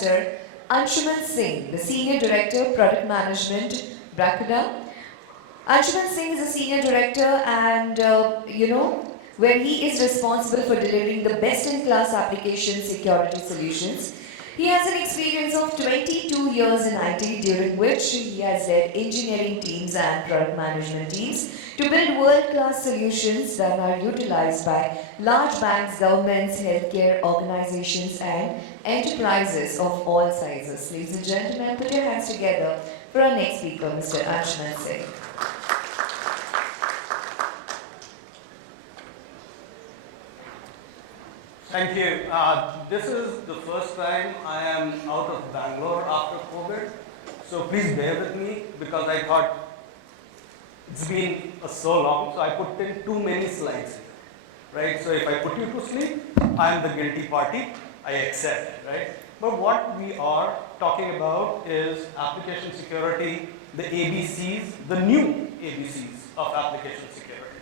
Mr. Anshuman Singh, the Senior Director, Product Management, Barracuda. Anshuman Singh is a Senior Director and, where he is responsible for delivering the best-in-class application security solutions. He has an experience of 22 years in IT, during which he has led engineering teams and product management teams to build world-class solutions that are utilized by large banks, governments, healthcare organizations, and enterprises of all sizes. Ladies and gentlemen, put your hands together for our next speaker, Mr. Anshuman Singh. Thank you. This is the first time I am out of Bangalore after COVID, so please bear with me because I thought it's been so long, so I put in too many slides, right? So if I put you to sleep, I am the guilty party, I accept, right? But what we are talking about is application security, the ABCs, the new ABCs of application security.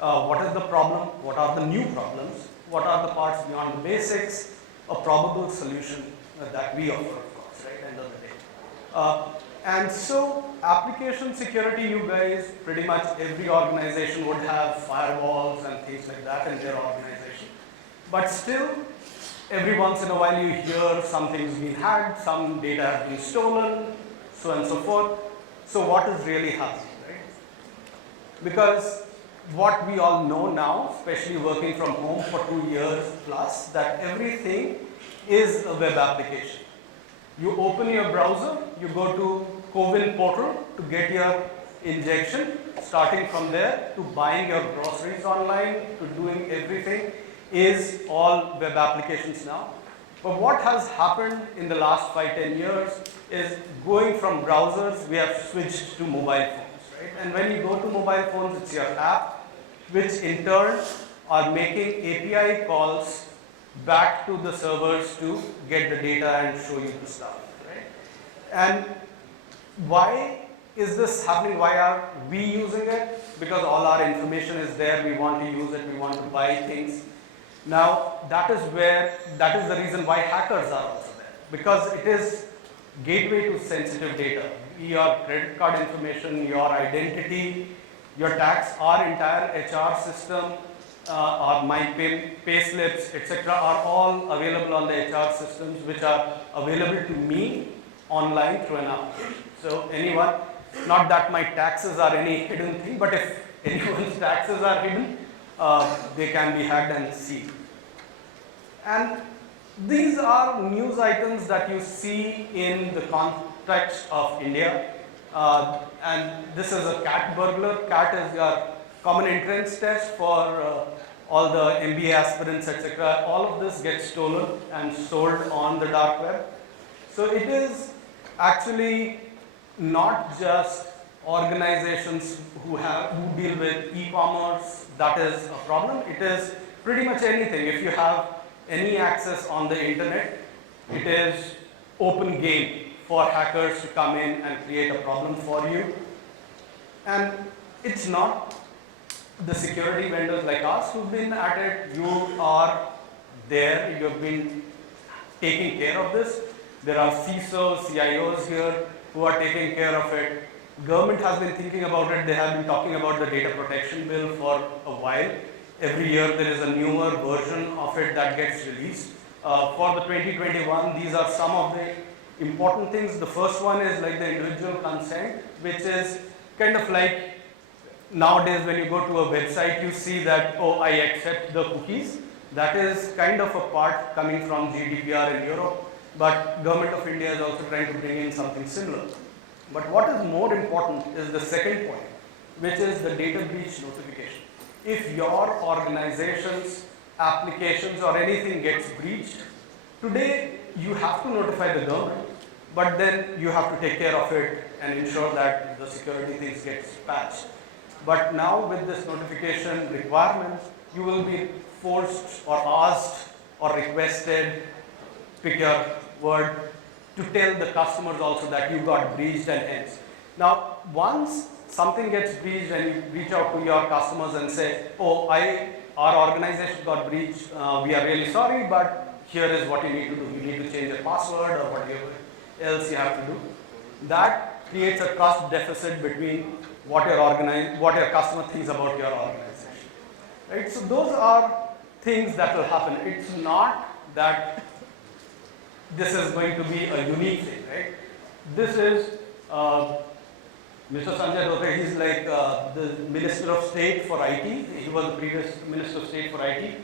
What is the problem? What are the new problems? What are the parts beyond the basics? A probable solution that we offer, of course, right, end of the day. And so application security, you guys, pretty much every organization would have firewalls and things like that in their organization. But still, every once in a while you hear something's been hacked, some data has been stolen, so on and so forth. So what is really happening, right? Because what we all know now, especially working from home for 2 years plus, that everything is a web application. You open your browser, you go to CoWIN portal to get your injection, starting from there to buying your groceries online, to doing everything is all web applications now. But what has happened in the last 5-10 years is going from browsers, we have switched to mobile phones, right? And when you go to mobile phones, it's your app, which in turn are making API calls back to the servers to get the data and show you the stuff, right? And why is this happening? Why are we using it? Because all our information is there, we want to use it, we want to buy things. Now, that is the reason why hackers are also there, because it is gateway to sensitive data. Your credit card information, your identity, your tax, our entire HR system, or my pay slips, etc., are all available on the HR systems, which are available to me online through an application. So anyone, not that my taxes are any hidden thing, but if anyone's taxes are hidden, they can be hacked and seen. And these are news items that you see in the context of India. And this is a cat burglar. Cat is your common entrance test for all the MBA aspirants, etc. All of this gets stolen and sold on the dark web. So it is actually not just organizations who deal with e-commerce that is a problem. It is pretty much anything. If you have any access on the internet, it is open game for hackers to come in and create a problem for you. And it's not the security vendors like us who've been at it. You are there, you've been taking care of this. There are CISOs, CIOs here who are taking care of it. Government has been thinking about it. They have been talking about the data protection bill for a while. Every year there is a newer version of it that gets released. For the 2021, these are some of the important things. The first one is like the individual consent, which is kind of like nowadays when you go to a website, you see that, oh, I accept the cookies. That is kind of a part coming from GDPR in Europe, but Government of India is also trying to bring in something similar. But what is more important is the second point, which is the data breach notification. If your organization's applications or anything gets breached, today you have to notify the government, but then you have to take care of it and ensure that the security things get patched. But now with this notification requirements, you will be forced or asked or requested, pick your word, to tell the customers also that you got breached and hence. Now, once something gets breached and you reach out to your customers and say, oh, our organization got breached, we are really sorry, but here is what you need to do. You need to change your password or whatever else you have to do. That creates a trust deficit between what your customer thinks about your organization. Right? So those are things that will happen. It's not that this is going to be a unique thing, right? This is Mr. Sanjay Dhotre, he's like the Minister of State for IT. He was the previous Minister of State for IT.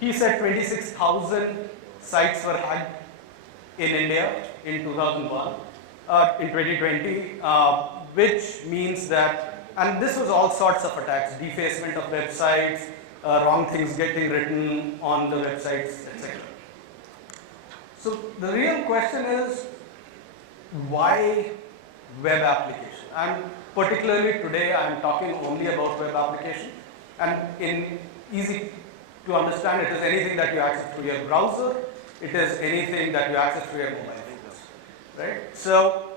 He said 26,000 sites were hacked in India in 2001, in 2020, which means that, and this was all sorts of attacks, defacement of websites, wrong things getting written on the websites, etc. So the real question is, why web application? And particularly today, I'm talking only about web application. And in easy to understand, it is anything that you access through your browser. It is anything that you access through your mobile phones, right? So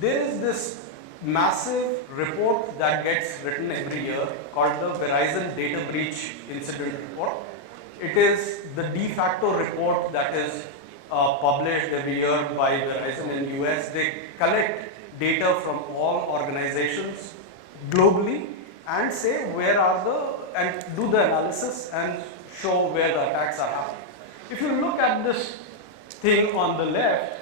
there is this massive report that gets written every year called the Verizon Data Breach Incident Report. It is the de facto report that is published every year by Verizon in US. They collect data from all organizations globally and say where are and do the analysis and show where the attacks are happening. If you look at this thing on the left,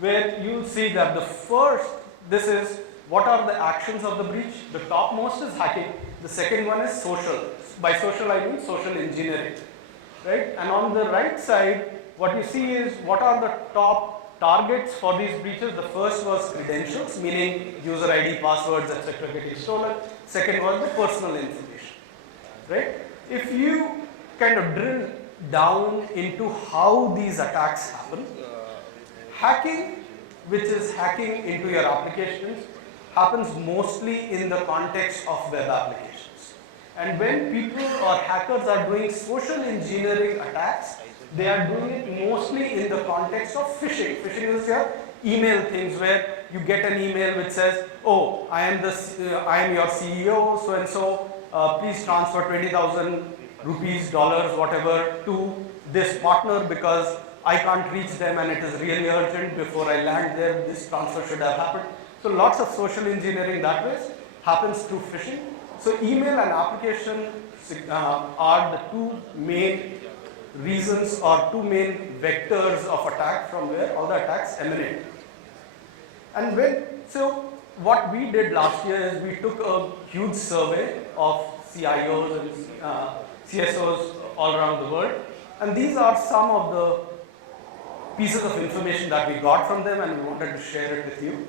where you'll see that the first, this is what are the actions of the breach. The topmost is hacking. The second one is social. By social I mean social engineering, right? And on the right side, what you see is what are the top targets for these breaches. The first was credentials, meaning user ID, passwords, etc. getting stolen. Second was the personal information, right? If you kind of drill down into how these attacks happen, hacking, which is hacking into your applications, happens mostly in the context of web applications. And when people or hackers are doing social engineering attacks, they are doing it mostly in the context of phishing. Phishing is your email things where you get an email which says, oh, I am your CEO, so and so, please transfer 20,000 rupees, dollars, whatever, to this partner because I can't reach them and it is really urgent before I land there, this transfer should have happened. So lots of social engineering that way happens through phishing. So email and application are the two main reasons or two main vectors of attack from where all the attacks emanate. And so what we did last year is we took a huge survey of CIOs and CSOs all around the world, and these are some of the pieces of information that we got from them and we wanted to share it with you,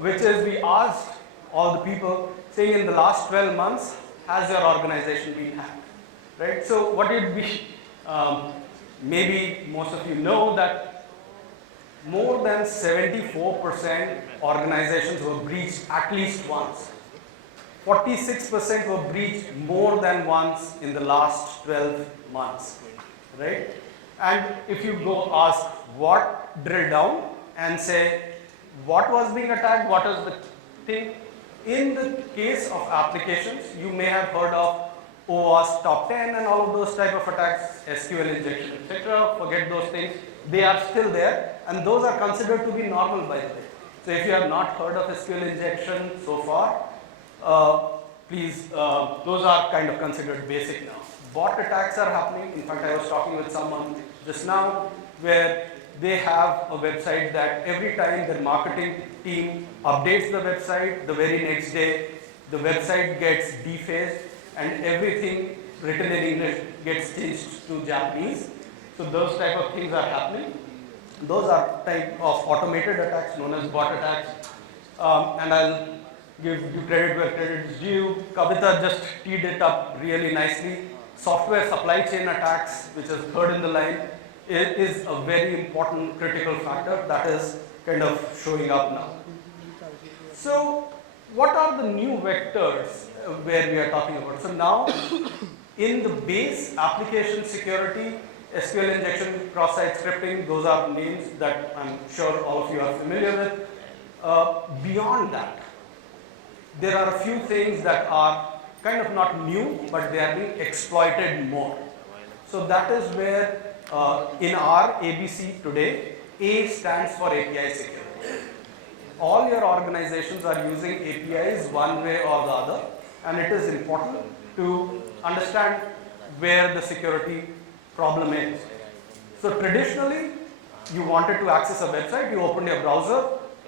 which is we asked all the people saying in the last 12 months, has your organization been hacked, right? So what did we maybe most of you know that more than 74% organizations were breached at least once. 46% were breached more than once in the last 12 months, right? And if you go ask what, drill down and say what was being attacked, what is the thing. In the case of applications, you may have heard of OWASP top 10 and all of those type of attacks, SQL injection, etc. Forget those things. They are still there and those are considered to be normal by the way. So if you have not heard of SQL injection so far, please, those are kind of considered basic now. Bot attacks are happening. In fact, I was talking with someone just now where they have a website that every time their marketing team updates the website, the very next day the website gets defaced and everything written in English gets changed to Japanese. So those type of things are happening. Those are type of automated attacks known as bot attacks. And I'll give you credit where credit is due. Kavita just teed it up really nicely. Software supply chain attacks, which is third in the line, is a very important critical factor that is kind of showing up now. So what are the new vectors where we are talking about? So now in the base application security, SQL injection, cross-site scripting, those are names that I'm sure all of you are familiar with. Beyond that, there are a few things that are kind of not new, but they are being exploited more. So that is where in our ABC today, A stands for API security. All your organizations are using APIs one way or the other, and it is important to understand where the security problem is. So traditionally, you wanted to access a website, you opened your browser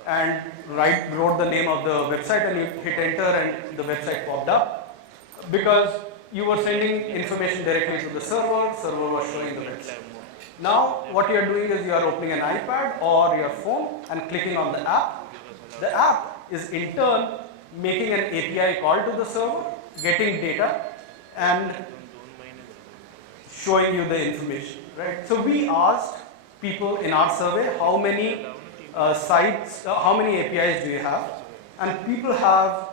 and wrote the name of the website and you hit enter and the website popped up because you were sending information directly to the server was showing the website. Now what you are doing is you are opening an iPad or your phone and clicking on the app. The app is in turn making an API call to the server, getting data and showing you the information, right? So we asked people in our survey how many sites, how many APIs do you have? And people have,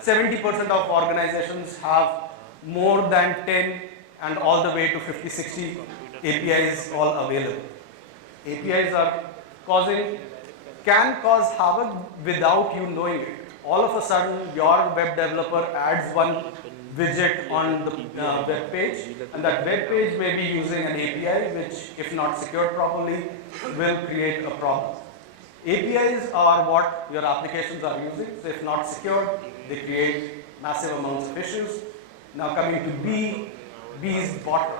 70% of organizations have more than 10 and all the way to 50, 60 APIs all available. APIs are can cause havoc without you knowing it. All of a sudden, your web developer adds one widget on the web page, and that web page may be using an API which, if not secured properly, will create a problem. APIs are what your applications are using, so if not secured, they create massive amounts of issues. Now coming to B's bot.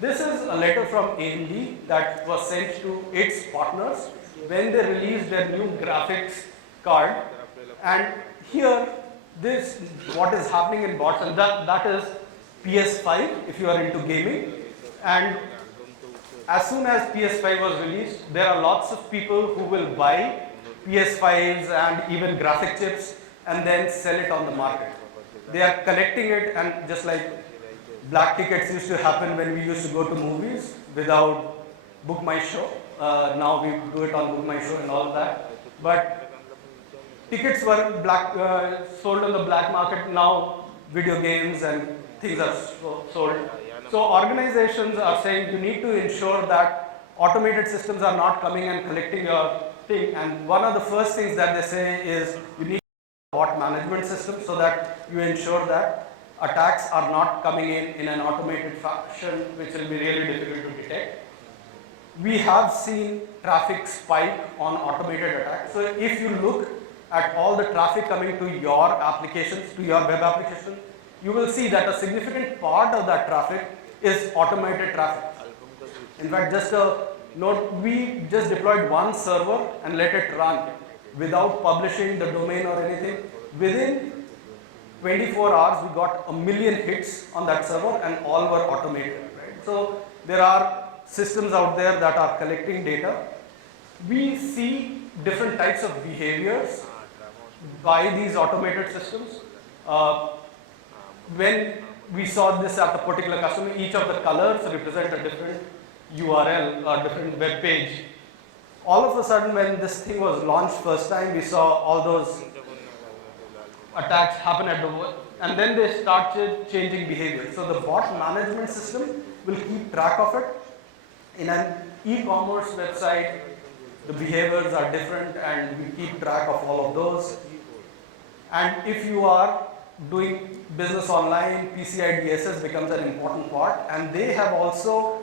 This is a letter from AMD that was sent to its partners when they released their new graphics card. And here, this what is happening in bots, and that is PS5 if you are into gaming. And as soon as PS5 was released, there are lots of people who will buy PS5s and even graphic chips and then sell it on the market. They are collecting it, and just like black tickets used to happen when we used to go to movies without Book My Show. Now we do it on Book My Show and all of that. But tickets were sold on the black market. Now video games and things are sold. So organizations are saying you need to ensure that automated systems are not coming and collecting your thing. And one of the first things that they say is you need a bot management system so that you ensure that attacks are not coming in an automated fashion, which will be really difficult to detect. We have seen traffic spike on automated attacks. So if you look at all the traffic coming to your applications, to your web application, you will see that a significant part of that traffic is automated traffic. In fact, just a note, we just deployed one server and let it run without publishing the domain or anything. Within 24 hours, we got 1 million hits on that server and all were automated. Right? So there are systems out there that are collecting data. We see different types of behaviors by these automated systems. When we saw this at a particular customer, each of the colors represent a different URL or different web page. All of a sudden, when this thing was launched first time, we saw all those attacks happen at the web, and then they started changing behavior. So the bot management system will keep track of it. In an e-commerce website, the behaviors are different and we keep track of all of those. And if you are doing business online, PCI DSS becomes an important part, and they have also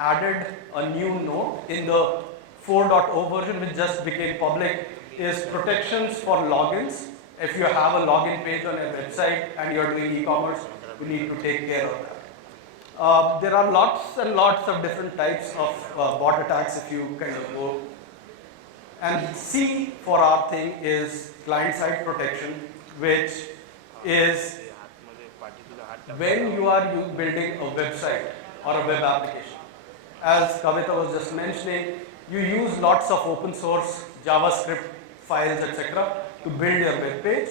added a new node in the 4.0 version, which just became public, is protections for logins. If you have a login page on your website and you're doing e-commerce, you need to take care of that. There are lots and lots of different types of bot attacks if you kind of go. And C for our thing is client-side protection, which is when you are building a website or a web application. As Kavita was just mentioning, you use lots of open source JavaScript files, etc. to build your web page.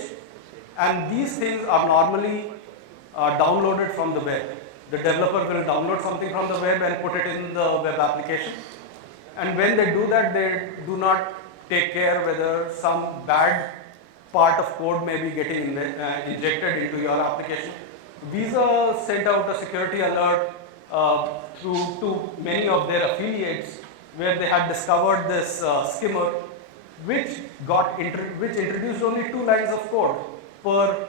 And these things are normally downloaded from the web. The developer will download something from the web and put it in the web application. And when they do that, they do not take care whether some bad part of code may be getting injected into your application. Visa sent out a security alert to many of their affiliates where they had discovered this skimmer which introduced only 2 lines of code per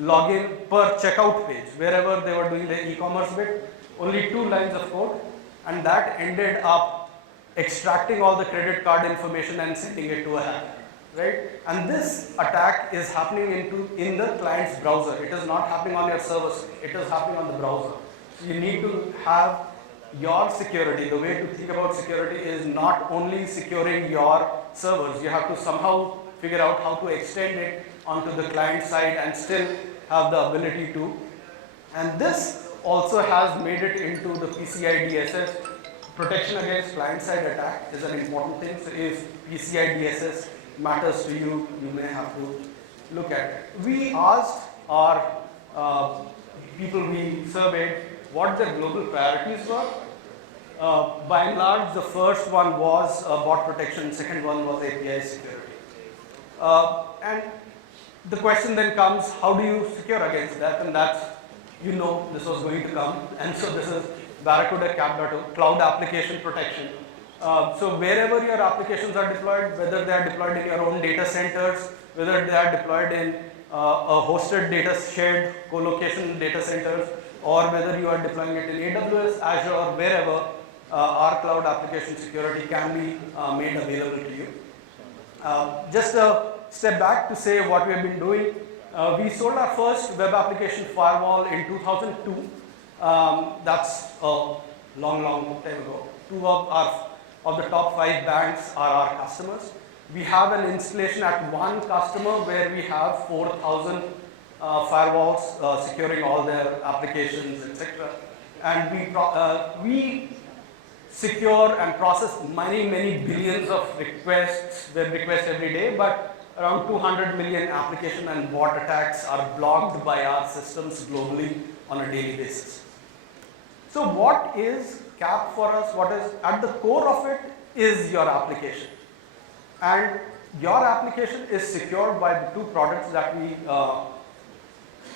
login, per checkout page. Wherever they were doing the e-commerce bit, only 2 lines of code. and that ended up extracting all the credit card information and sending it to a hacker, right? And this attack is happening in the client's browser. It is not happening on your server screen. It is happening on the browser. So you need to have your security. The way to think about security is not only securing your servers. You have to somehow figure out how to extend it onto the client side and still have the ability to. And this also has made it into the PCI DSS. Protection against client-side attack is an important thing. So if PCI DSS matters to you, you may have to look at it. We asked our people we surveyed what their global priorities were. By and large, the first one was bot protection, second one was API security. And the question then comes, how do you secure against that? And that's, you know, this was going to come. And so this is Barracuda Cloud Application Protection. So wherever your applications are deployed, whether they are deployed in your own data centers, whether they are deployed in a hosted data shared co-location data centers, or whether you are deploying it in AWS, Azure, or wherever, our cloud application security can be made available to you. Just a step back to say what we have been doing. We sold our first web application firewall in 2002. That's a long time ago. Two of the top 5 banks are our customers. We have an installation at one customer where we have 4,000 firewalls securing all their applications, etc. And we secure and process many billions of requests, web requests every day, but around 200 million application and bot attacks are blocked by our systems globally on a daily basis. So what is CAP for us? What is at the core of it is your application. And your application is secured by the two products that we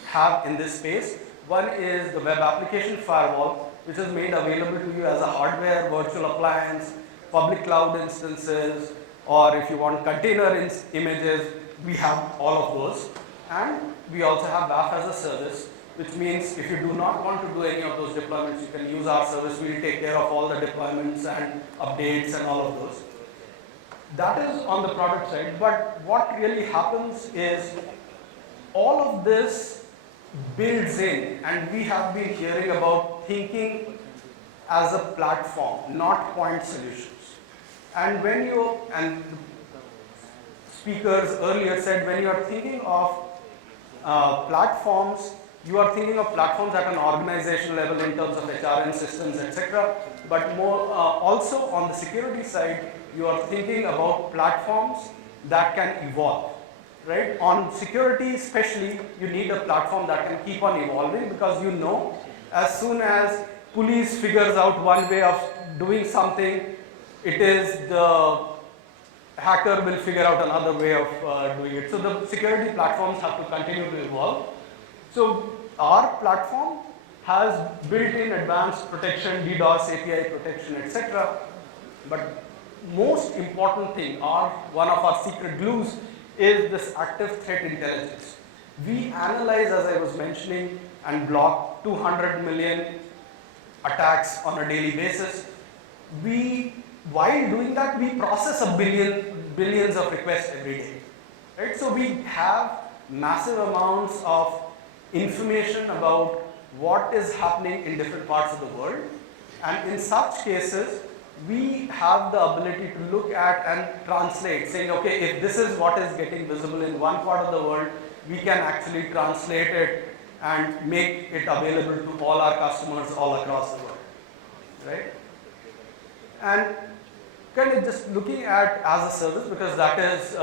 have in this space. One is the web application firewall, which is made available to you as a hardware, virtual appliance, public cloud instances, or if you want container images, we have all of those. And we also have WAF as a service, which means if you do not want to do any of those deployments, you can use our service. We'll take care of all the deployments and updates and all of those. That is on the product side, but what really happens is all of this builds in, and we have been hearing about thinking as a platform, not point solutions. And and speakers earlier said, when you are thinking of platforms, you are thinking of platforms at an organization level in terms of HRM systems, etc. But more also on the security side, you are thinking about platforms that can evolve. Right? On security especially, you need a platform that can keep on evolving, because you know, as soon as police figures out one way of doing something, it is the hacker will figure out another way of doing it. So the security platforms have to continue to evolve. So our platform has built-in advanced protection, DDoS, API protection, etc. But most important thing, or one of our secret glues, is this active threat intelligence. We analyze, as I was mentioning, and block 200 million attacks on a daily basis. While doing that, we process billions of requests every day. Right? So we have massive amounts of information about what is happening in different parts of the world. And in such cases, we have the ability to look at and translate, saying, okay, if this is what is getting visible in one part of the world, we can actually translate it and make it available to all our customers all across the world, right? And kind of just looking at as a service, because that is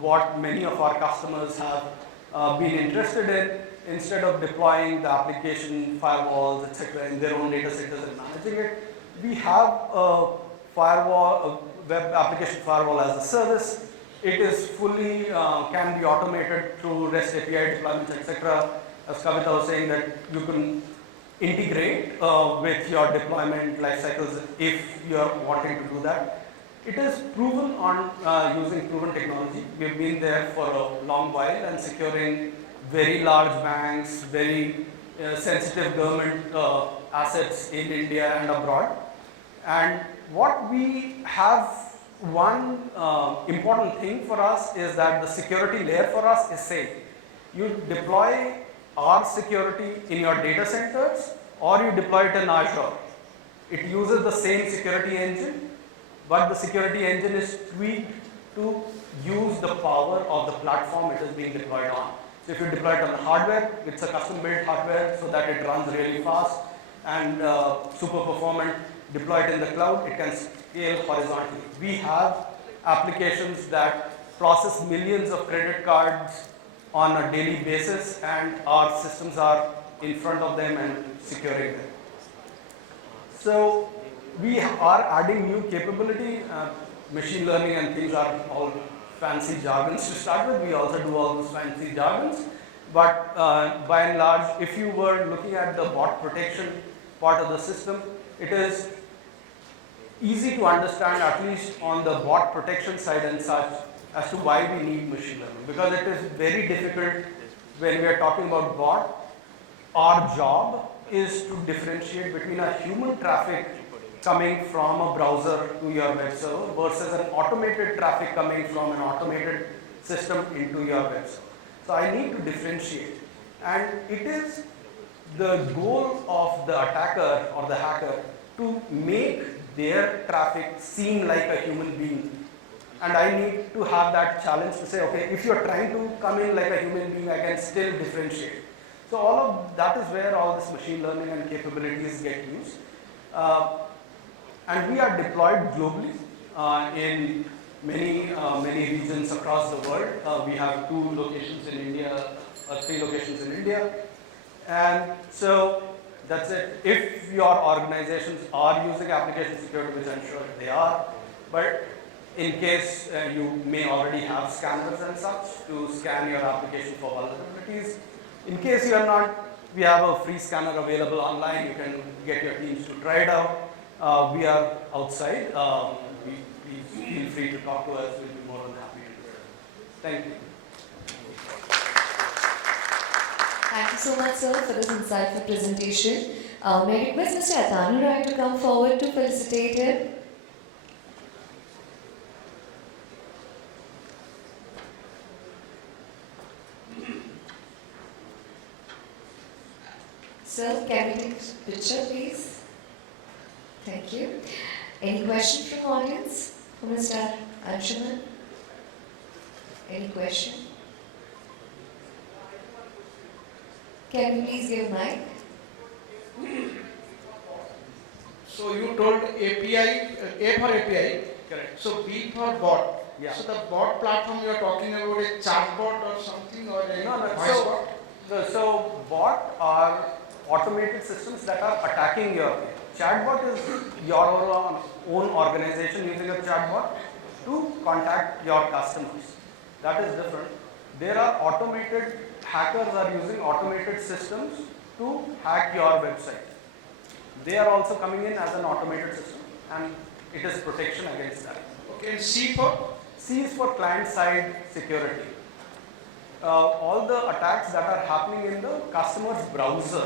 what many of our customers have been interested in. Instead of deploying the application firewalls, etc., in their own data centers and managing it, we have a firewall, a web application firewall as a service. It is fully, can be automated through REST API deployments, etc. As Kavita was saying, that you can integrate with your deployment life cycles if you are wanting to do that. It is proven on using proven technology. We've been there for a long while and securing very large banks, very sensitive government assets in India and abroad. And what we have, one important thing for us is that the security layer for us is safe. You deploy our security in your data centers or you deploy it in Azure. It uses the same security engine, but the security engine is tweaked to use the power of the platform it is being deployed on. So if you deploy it on the hardware, it's a custom built hardware so that it runs really fast and super performant. Deploy it in the cloud, it can scale horizontally. We have applications that process millions of credit cards on a daily basis, and our systems are in front of them and securing them. So we are adding new capability. Machine learning and things are all fancy jargons to start with. We also do all those fancy jargons. But by and large, if you were looking at the bot protection part of the system, it is easy to understand, at least on the bot protection side and such, as to why we need machine learning. Because it is very difficult when we are talking about bot. Our job is to differentiate between a human traffic coming from a browser to your web server versus an automated traffic coming from an automated system into your web server. So I need to differentiate. And it is the goal of the attacker or the hacker to make their traffic seem like a human being. And I need to have that challenge to say, okay, if you're trying to come in like a human being, I can still differentiate. So all of that is where all this machine learning and capabilities get used. And we are deployed globally in many regions across the world. We have 2 locations in India, 3 locations in India. And so that's it. If your organizations are using application security, which I'm sure they are, but in case you may already have scanners and such to scan your application for vulnerabilities. In case you are not, we have a free scanner available online. You can get your teams to try it out. We are outside. Please feel free to talk to us. We'll be more than happy to do it. Thank you. Thank you so much, sir, for this insightful presentation. May I request Mr. Atanu Rai to come forward to felicitate him? Sir, can we take a picture, please? Thank you. Any question from audience for Mr. Anshuman? Any question? Can you please give mic? So you told API, A for API. Correct. So B for bot. Yeah. So the bot platform you are talking about a chatbot or something or a No, voice bot? So bot are automated systems that are attacking your thing. Chatbot is your own organization using a chatbot to contact your customers. That is different. There are automated, hackers are using automated systems to hack your website. They are also coming in as an automated system, and it is protection against that. Okay, and C for? C is for client-side security. All the attacks that are happening in the customer's browser.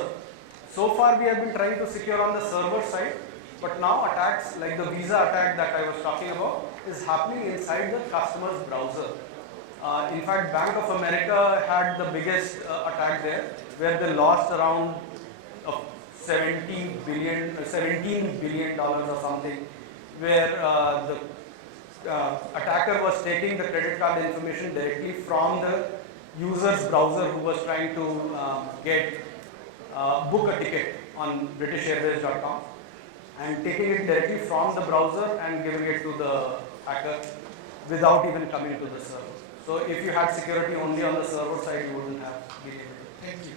So far we have been trying to secure on the server side, but now attacks like the Visa attack that I was talking about is happening inside the customer's browser. In fact, Bank of America had the biggest attack there, where they lost around $17 billion or something, where the attacker was taking the credit card information directly from the user's browser who was trying to book a ticket on BritishAirways.com, and taking it directly from the browser and giving it to the hacker without even coming to the server. So if you had security only on the server side, you wouldn't have been able to. Thank you.